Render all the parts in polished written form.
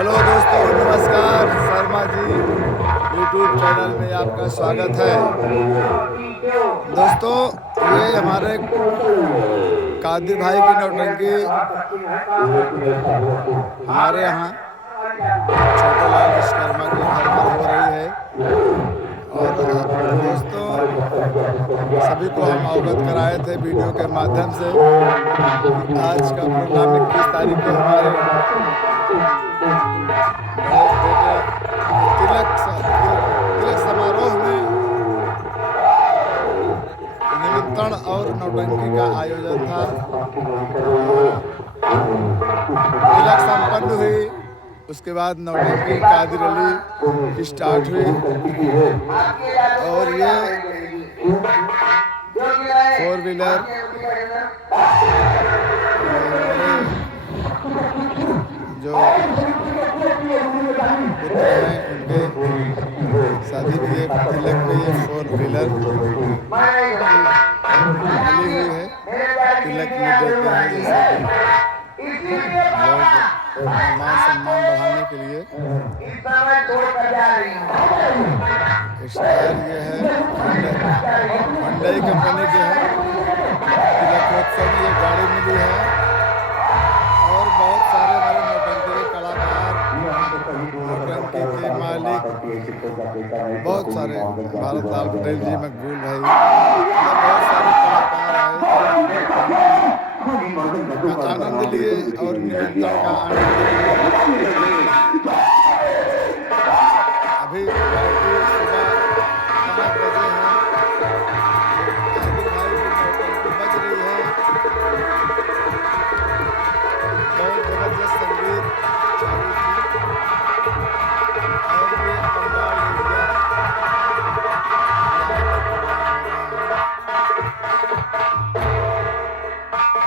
Hello दोस्तों, नमस्कार। Sharma ji YouTube channel में आपका स्वागत है। दोस्तों, ये हमारे कादिर भाई की नौटंकी हमारे यहाँ छोटे लाल विश्वकर्मा के घर पर हो रही है। और दोस्तों, सभी को हम अवगत कराए थे वीडियो के माध्यम से कि आज का प्रोग्राम 21 तारीख को हमारे बड़े बेटे तिलक समारोह में निमंत्रण और नौटंकी का आयोजन था। तिलक संपन्न हुई, उसके बाद नौटंकी कादिर अली की स्टार्ट हुई और ये 4 व्हीलर जो पुत्र हैं उनके शादी में ये तिलक में ये 4 व्हीलर मिली हुई है। तिलक में देते हैं जैसे लोग मान सम्मान बढ़ाने के लिए। स्टार ये है हुंडई कंपनी की है। तिलकोत्सव में ये गाड़ी मिली है और बहुत सारे हमारे नौटंकी के कलाकार, नौटंकी के मालिक, बहुत सारे भारत लाल पटेल जी, मकबूल भाई, बहुत सारे कलाकार आए, आनंद लिए और निमंत्रण का आनंद लिए। अभी पार्टी सुबह 5 बजे है, भाई की नौटंकी बज रही है। बहुत जबरदस्त संगीत चालू थी और ये पंडाल एरिया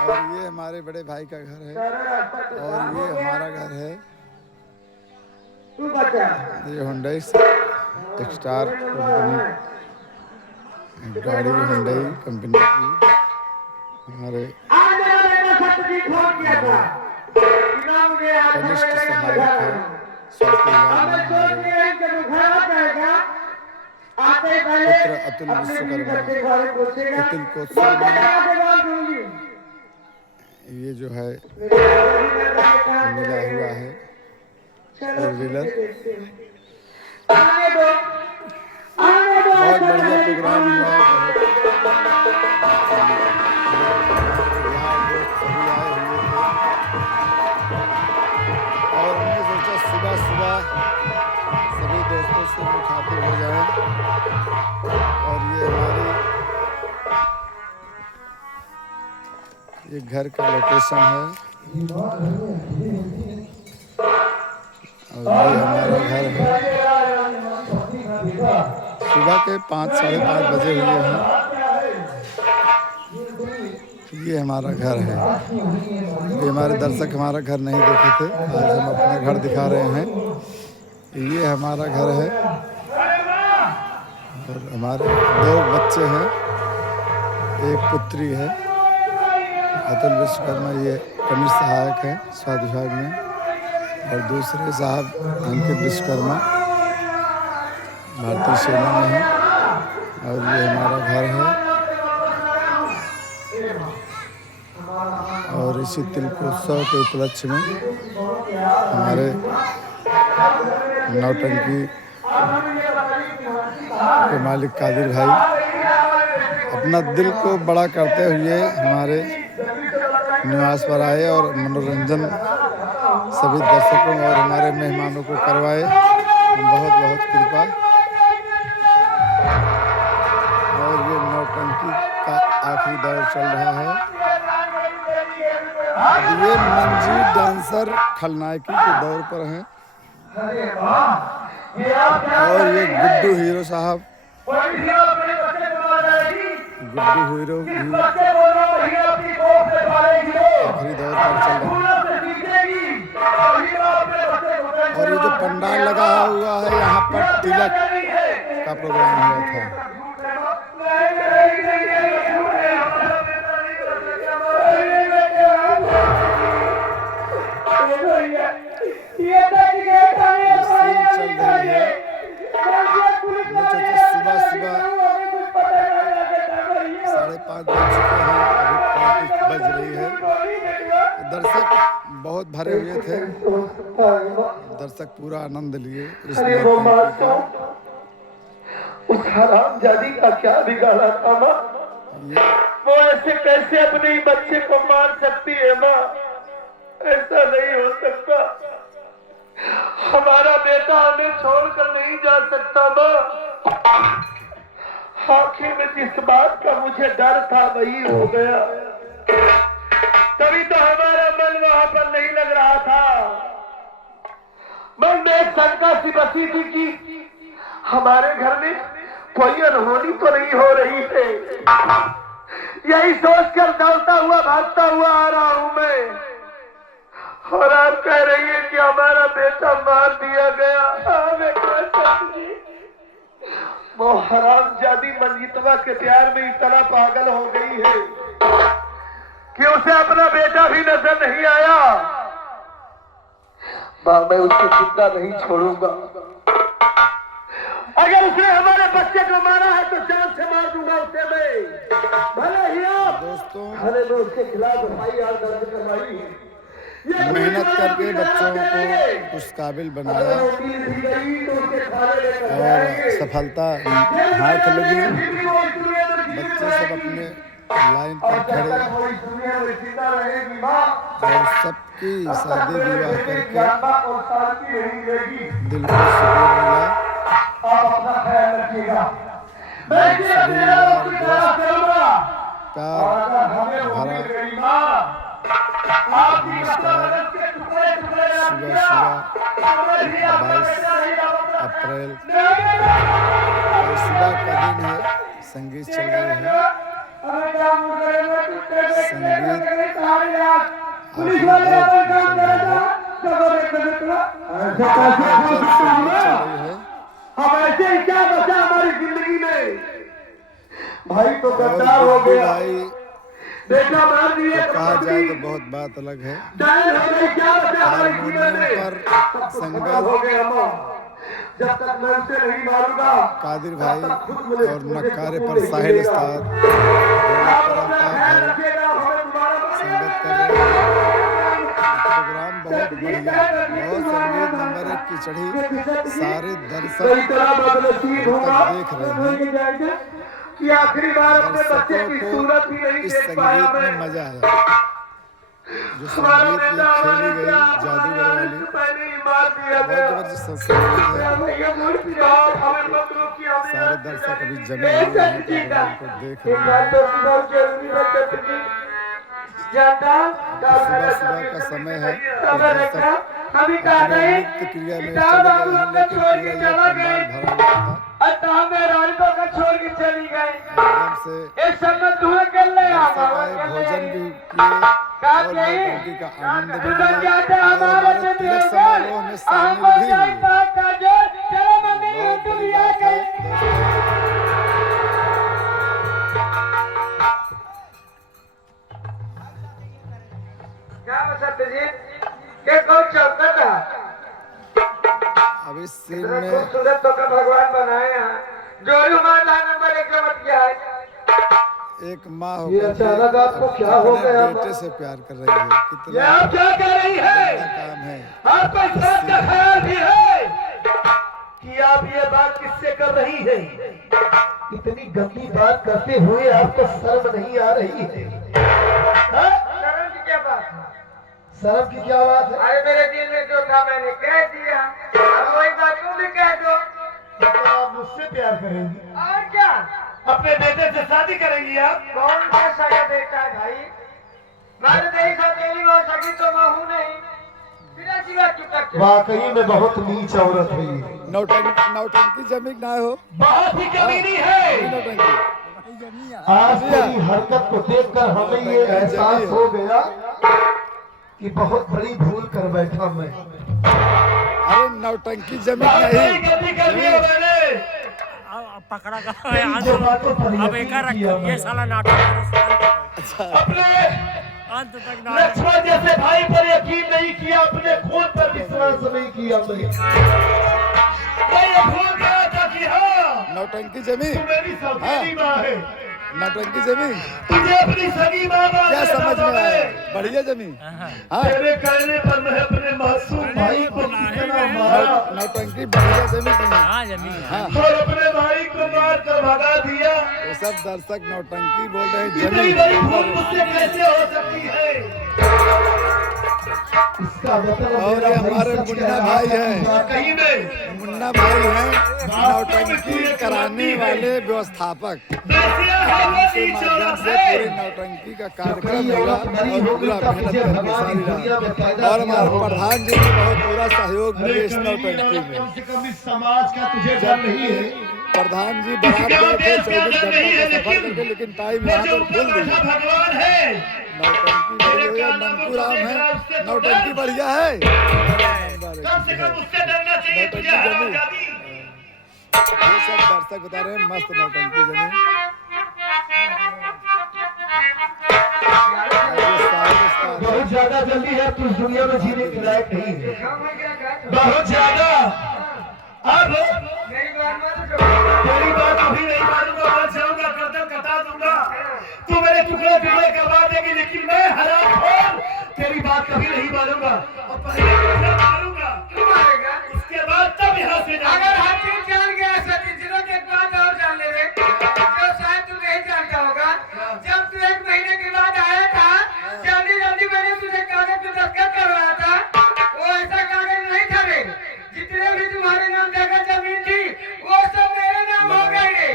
और ये हमारे बड़े भाई का घर है और ये हमारा घर है। ये हुंडई स्टार कंपनी गाड़ी, हुंडई कंपनी की हमारे कनिष्ठ सहायक है स्वास्थ्य विभाग में पुत्र अतुल विश्वकर्मा के तिलकोत्सव में ये जो है मिला हुआ है 4 व्हीलर। बहुत बढ़िया प्रोग्राम हुआ। सभी आए हुए थे और हमने सोचा सुबह सुबह सभी दोस्तों से मुखातिब हो जाए। और ये हमारी ये घर का लोकेशन है और ये हमारा घर है। सुबह के 5 साढ़े 5 बजे हुए हैं। ये हमारा घर है। ये हमारे दर्शक हमारा घर नहीं देखे थे, आज हम अपना घर दिखा रहे हैं। ये हमारा घर है और हमारे 2 बच्चे हैं, एक पुत्री है अतुल विश्वकर्मा, ये कनिष्ठ सहायक है स्वास्थ्य विभाग में, और दूसरे साहब अंकित विश्वकर्मा भारतीय सेना में है। और ये हमारा घर है और इसी तिलकोत्सव के उपलक्ष्य में हमारे नौटंकी के मालिक कादिर भाई अपना दिल को बड़ा करते हुए हमारे निवास पर आए और मनोरंजन सभी दर्शकों और हमारे मेहमानों को करवाए। बहुत बहुत कृपा। और ये नौटंकी का आखिरी दौर चल रहा है। अब ये मंजी डांसर खलनायकी के दौर पर हैं और ये गुड्डू हीरो साहब, गुड्डू हीरो आखिरी दौर पर चल रहा है। और ये जो पंडाल लगा हुआ है यहाँ पर तिलक का प्रोग्राम हुआ था। चल रही है। सुबह सुबह 5:30 बज चुके हैं, अभी 35 बज रही है। दर्शक बहुत भरे हुए थे, दर्शक पूरा आनंद लिए इस नौटंकी का। उस हरामजादी का क्या बिगाड़ा था माँ? वो ऐसे कैसे अपने ही बच्चे को मार सकती है माँ? ऐसा नहीं हो सकता। हमारा बेटा हमें छोड़कर नहीं जा सकता माँ। आखिर में जिस बात का मुझे डर था वही हो गया। तभी तो हमारा मन वहां पर नहीं लग रहा था। मन में एक शंका सी बसी थी कि हमारे घर में कोई अनहोनी तो नहीं हो रही है। यही सोचकर दौड़ता हुआ भागता हुआ आ रहा हूं मैं, और आप कह रही है कि हमारा बेटा मार दिया गया। वो हरामजादी मंजितवा के प्यार में इतना पागल हो गई है कि उसे अपना बेटा भी नजर नहीं आया। मां, मैं उसे जिंदा नहीं छोड़ूंगा। अगर उसने हमारे बच्चे को मारा है तो जान से मार दूंगा उसे मैं। भले ही आप दोस्तों भले मैं उसके खिलाफ FIR दर्ज करवाई। मेहनत करके बच्चों को उस काबिल बनाया और सफलता हाथ लगी। बच्चे सब अपने लाइन पर खड़े और सबकी शादी विवाह करके दिल को सुकून मिला। प्यार भरा नमस्कार। सुबह 22 अप्रैल सुबह का दिन है। संगीत चल रही है। संगीत हम ऐसे ही क्या बचा हमारी जिंदगी में? भाई तो गद्दार हो गया, भाई बेटा मार दिए। कहा जाए तो बहुत बात अलग है। हारमोनियम पर संगत जब तक मैं उसे नहीं मारूंगा, कादिर भाई और नक्कारे पर साहिल उस्ताद संगत कर रहे हैं। प्रोग्राम बहुत बढ़िया, बहुत संगीत नंबर 1 की चढ़ी। सारे दर्शक देख रहे हैं कि आखिरी बार अपने बच्चे की सूरत ही नहीं इस देख पाया संगीत में मजा आया। जो संगीत ये खेली गई जादूगर वाली बहुत जबरदस्त संगीत है। सारे दर्शक अभी जमे हुए हैं, प्रोग्राम को देख रहे हैं। सुबह सुबह का समय है, दर्शक अपने नृत्य क्रिया में चले गए हैं, लेकिन पूरा ये पंडाल भरा हुआ था। छोड़ के चली गई एकदम से भोजन भी किए और नौटंकी का आनंद भी लिया और हमारे तिलक समारोह में शामिल भी हुए। बहुत बड़ी बात है अब इस सीन में भगवान बनाए हैं जो नंबर 1 मत किया है। एक माँ ये अचानक आपको क्या हो गया? बेटे से प्यार कर रही है। कितना आप क्या कर रही है? काम है। आपको इस बात का ख्याल भी है कि आप ये बात किससे कर रही है? इतनी गंदी बात करते हुए आपको शर्म नहीं आ रही है? शर्म की क्या बात है? शर्म की क्या बात है? अरे मेरे दिल में जो था मैंने कह दिया, अब वही बात तुम भी कह दो। तो आप मुझसे प्यार करेंगी और क्या? अपने बेटे से शादी करेंगी आप? कौन सा सगा बेटा है भाई? मैंने तेरी सौतेली हो सकी तो मैं हूँ नहीं। वाकई में बहुत नीच औरत हुई। नौटंकी जमीन ना हो, बहुत ही कमीनी है। आज तेरी हरकत को देखकर हमें ये एहसास हो गया कि बहुत बड़ी भूल कर बैठा मैं। अरे नौटंकी जमीन नहीं, पकड़ा अब एक ये साला नाटक अंत तक ना लक्ष्मण जैसे भाई पर यकीन नहीं किया, अपने खून पर विश्वास नहीं किया। मैं ये भूल गया था कि हाँ नौटंकी जमी, तू मेरी सौतेली माँ है, नौटंकी जमी, तुझे अपनी सगी माँ क्या समझ में आया? बढ़िया जमी। हाँ, तेरे कहने पर मैं अपने मासूम भाई को कितना मारा नौटंकी बढ़िया जमी तुम्हें। हाँ जमीन हाँ, और अपने भाई को मार कर भगा दिया। वो सब दर्शक नौटंकी बोल रहे हैं इतनी जमी। बड़ी भूल मुझसे कैसे हो सकती है? इसका मतलब और मेरा ये भाई हमारे सच मुन्ना कह रहा भाई था हैं। कि वाकई में मुन्ना भाई हैं नौटंकी कराने वाले व्यवस्थापक। वैसे है वो के नीच माध्यम औरत से है। पूरी नौटंकी का कार्यक्रम होगा और पूरा मेहनत करके सारी रात। और हमारे प्रधान जी ने बहुत पूरा सहयोग अरे दिया इस कमीनी नौटंकी औरत, में। कम से कम इस समाज का तुझे डर नहीं है? प्रधान जी बारात गए थे 24 घंटा का सफर करके, लेकिन टाइम वो यहाँ जो पर ऊपर भूल बैठा गई। भगवान है, नौटंकी बढ़िया है, नंकू राम है, नौटंकी बढ़िया है। कम से कम उससे डरना चाहिए तुझे। हराम जादी। ये सब दर्शक बता रहे हैं मस्त नौटंकी जमी। बहुत ज्यादा जल्दी है, तू इस दुनिया में जीने के लायक नहीं है, बहुत ज्यादा। अब तेरी बात अभी नहीं मानूंगा, मर जाऊंगा, गर्दन कटा दूंगा, तू मेरे टुकड़े टुकड़े करवा देगी, लेकिन मैं हरामखोर तेरी बात कभी नहीं मानूंगा। और पहले तुझे मारूंगा, उसके बाद तब यहाँ से अगर हर चीज जान गया सचिन, एक बात और जान ले रे, जो शायद तू नहीं जानता होगा। जब तू 1 महीने के बाद आया था, जल्दी जल्दी मैंने तुझे कागज पे दस्तखत करवाया था। वो ऐसा कागज नहीं था रे, जितने भी तुम्हारे नाम जगह जमीन थी वो सब मेरे नाम हो गई रे।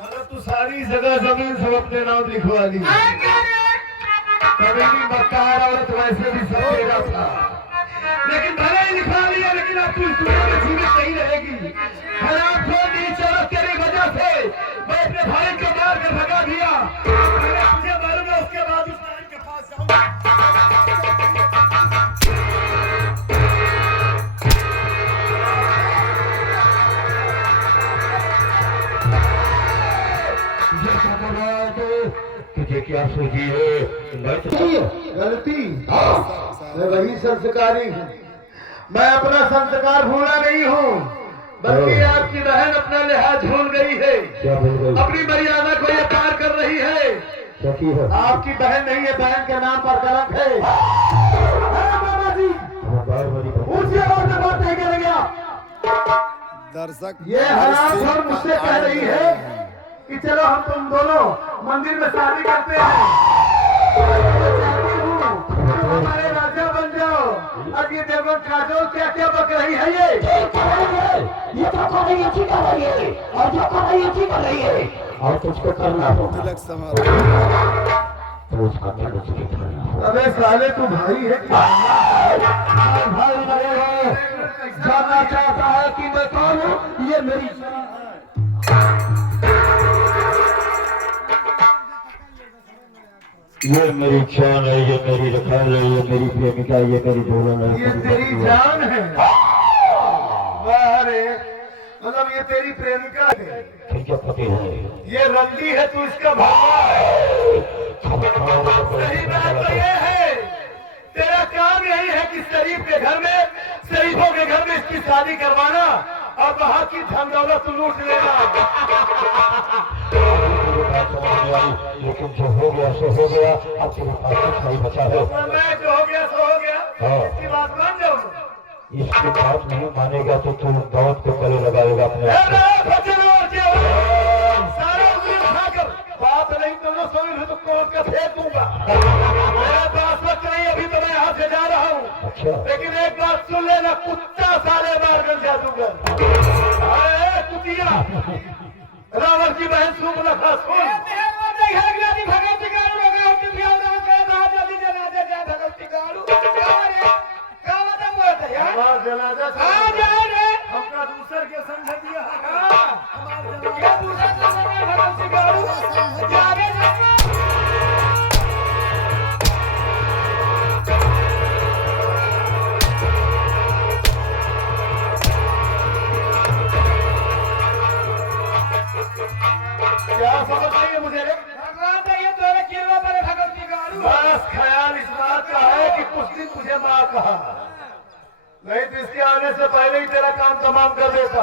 मतलब तू सारी जगह जमीन सब अपने नाम लिखवा ली। हाँ क्या रे? कभी मक्कार औरत वैसे भी सब तेरा था, लेकिन भले ही लिखा लिया, लेकिन अब तू इस दुनिया में जीवित नहीं रहेगी। हरामखोर नीच औरत, तेरी वजह से मैं अपने भाई को मार कर भगा दिया। मैंने तुझे मारूंगा, उसके बाद उस नारी के पास जाऊंगा। तुझे क्या सोची है? गलती मैं वही संस्कारी हूँ, मैं अपना संस्कार भूला नहीं हूँ, बल्कि आपकी बहन अपना लिहाज भूल गई है। क्या भूल गई? अपनी मर्यादा को ये पार कर रही है। क्या की है? आपकी बहन नहीं है, बहन के नाम पर कलंक है। बाबा जी ऊंची आवाज में बात नहीं करेंगे आप। दर्शक ये हरामखोर मुझसे कह रही है कि चलो हम तुम दोनों मंदिर में शादी करते हैं। मैं चाहती हूँ तुम हमारे राजा बन जाओ। अब ये देखो काजोल क्या क्या बक रही है ये तो कर रही अच्छी कर रही है, और जो कर रही अच्छी कर रही है, और तुझको करना होगा। तिलक समारोह। अबे साले तू भाई है क्या? भाई नहीं है, जानना चाहता है कि मैं कौन हूँ? ये मेरी ये मेरी जान है, ये मेरी रखाल है, ये मेरी प्रेमिका, ये मेरी दुल्हन है। ये तेरी जान है? वाह रे, मतलब ये तेरी प्रेमिका है? फिर क्या पति है? ये रंडी है, तू इसका भापा है। सही बात तो ये है, तेरा काम यही है कि शरीफ के घर में, शरीफों के घर में इसकी शादी करवाना और वहाँ की धन दौलत तू लूट लेना। लेकिन जो हो गया सो हो गया, अब तेरे पास कुछ नहीं बचा है। मैं जो हो गया सो हो गया, हाँ। इसकी बात मान जाऊंगा। इसकी बात नहीं मानेगा तो तू दावत को गले लगाएगा अपने आप को। सारा उंगली उठाकर बात नहीं करना, समझ तो कोर्ट का फेंक दूंगा। मेरा पास वक्त नहीं, अभी तो मैं यहाँ से जा रहा हूँ। अच्छा, लेकिन एक बात सुन लेना, कुत्ता साले मार कर जा दूंगा। अरे कुतिया, रावण की बहन सुर्पनखा सुन। हमार जनाजा हमका दूसर के संग दिया। क्या समझ नहीं है मुझे? भगवान ये तो कहा, नहीं तो इसके आने से पहले ही तेरा काम तमाम कर देता।